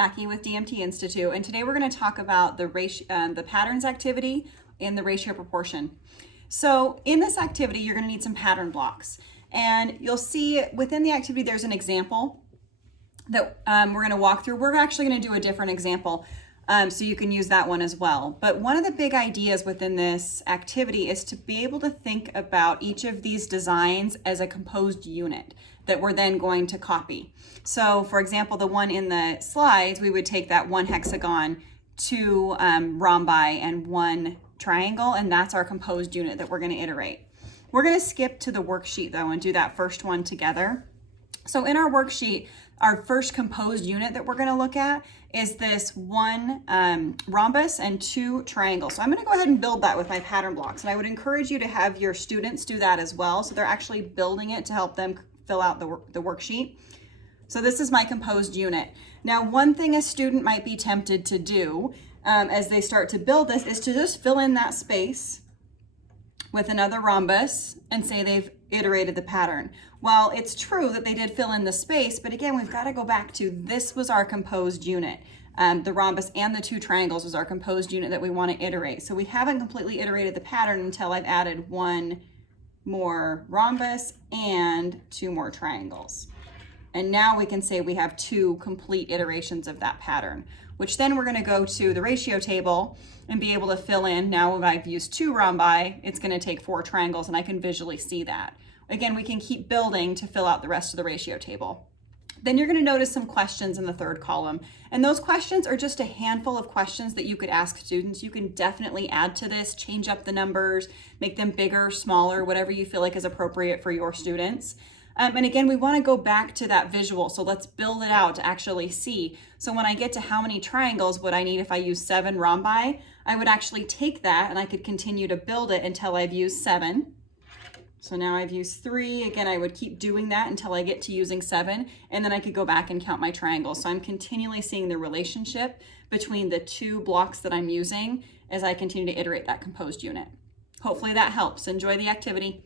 Jackie with DMT Institute, and today we're going to talk about the patterns activity in the ratio proportion. So in this activity, you're going to need some pattern blocks, and you'll see within the activity there's an example that we're going to walk through. We're actually going to do a different example, so you can use that one as well. But one of the big ideas within this activity is to be able to think about each of these designs as a composed unit that we're then going to copy. So for example, the one in the slides, we would take that one hexagon, two rhombi, and one triangle, and that's our composed unit that we're going to iterate. We're going to skip to the worksheet though and do that first one together. So in our worksheet, our first composed unit that we're going to look at is this one rhombus and two triangles. So I'm going to go ahead and build that with my pattern blocks, and I would encourage you to have your students do that as well, so they're actually building it to help them fill out the worksheet. So this is my composed unit. Now, one thing a student might be tempted to do as they start to build this is to just fill in that space with another rhombus and say they've iterated the pattern. Well, it's true that they did fill in the space, but again, we've got to go back to this was our composed unit. The rhombus and the two triangles was our composed unit that we want to iterate. So we haven't completely iterated the pattern until I've added one more rhombus and two more triangles. And now we can say we have two complete iterations of that pattern, which then we're going to go to the ratio table and be able to fill in. Now if I've used two rhombi, it's going to take four triangles, and I can visually see that. Again, we can keep building to fill out the rest of the ratio table. Then you're going to notice some questions in the third column, and those questions are just a handful of questions that you could ask students. You can definitely add to this, change up the numbers, make them bigger, smaller, whatever you feel like is appropriate for your students. And again, we want to go back to that visual, so let's build it out to actually see. So when I get to how many triangles would I need if I use 7 rhombi, I would actually take that and I could continue to build it until I've used 7. So now I've used 3. Again, I would keep doing that until I get to using 7, and then I could go back and count my triangles. So I'm continually seeing the relationship between the two blocks that I'm using as I continue to iterate that composed unit. Hopefully that helps. Enjoy the activity.